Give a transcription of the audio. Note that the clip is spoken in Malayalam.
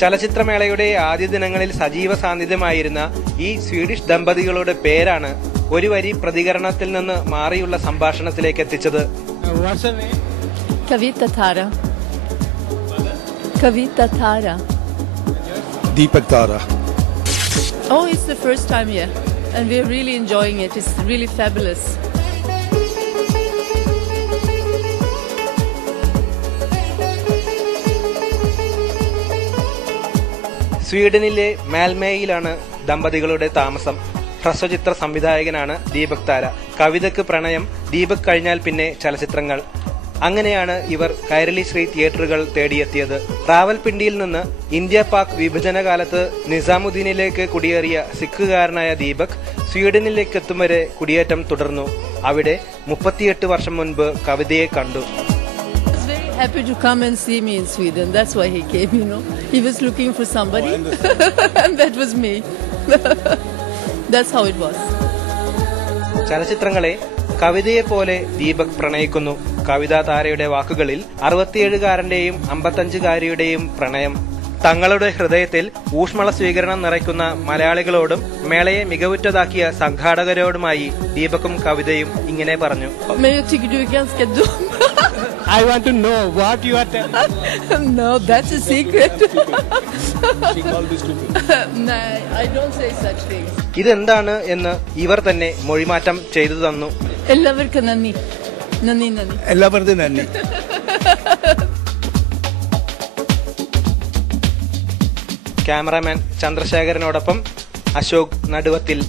ചലച്ചിത്രമേളയുടെ ആദ്യ ദിനങ്ങളിൽ സജീവ സാന്നിധ്യമായിരുന്ന ഈ സ്വീഡിഷ് ദമ്പതികളുടെ പേരാണ് ഒരു വരി പ്രതികരണത്തിൽ നിന്ന് മാറിയുള്ള സംഭാഷണത്തിലേക്ക് എത്തിച്ചത്. Kavita Tara. Kavita Tara. Deepak Tara. Oh, it's the first time here, and we're really enjoying it. It's really fabulous. സ്വീഡനിലെ മാൽമേയിലാണ് ദമ്പതികളുടെ താമസം. ഹ്രസ്വചിത്ര സംവിധായകനാണ് ദീപക് താര. കവിതയ്ക്ക് പ്രണയം, ദീപക് കഴിഞ്ഞാൽ പിന്നെ ചലച്ചിത്രങ്ങൾ. അങ്ങനെയാണ് ഇവർ കൈരളി ശ്രീ തിയേറ്ററുകൾ തേടിയെത്തിയത്. റാവൽപിണ്ടിയിൽ നിന്ന് ഇന്ത്യ പാക് വിഭജന കാലത്ത് നിസാമുദ്ദീനിലേക്ക് കുടിയേറിയ സിഖുകാരനായ ദീപക് സ്വീഡനിലേക്ക് എത്തും വരെ കുടിയേറ്റം തുടർന്നു. അവിടെ 38 വർഷം മുൻപ് കവിതയെ കണ്ടു. Happy to come and see me in Sweden. That's why he came, you know. He was looking for somebody and that was me. That's how it was. ചലച്ചിത്രങ്ങളെ കവിതയെ പോലെ ദീപക് പ്രണയിക്കുന്നു. കവിതാ താരയുടെ വാക്കുകളിൽ 67കാരന്റെയും 55കാരിയുടെയും പ്രണയം. തങ്ങളുടെ ഹൃദയത്തിൽ ഊഷ്മള സ്വീകരണം നിറയ്ക്കുന്ന മലയാളികളോടും മേളയെ മികവുറ്റതാക്കിയ സംഘാടകരോടുമായി ദീപക്കും കവിതയും ഇങ്ങനെ പറഞ്ഞു. I want to know what you are telling. No, that's a secret. She called me stupid. No, I don't say such things. ഇതെന്താണ് എന്ന് ഇവർ തന്നെ മൊഴിമാറ്റം ചെയ്തു തന്നു. എല്ലാവർക്കും നന്ദി. എല്ലാവർക്കും നന്ദി. ക്യാമറാമാൻ ചന്ദ്രശേഖരനോടൊപ്പം അശോക് നടുവത്തിൽ.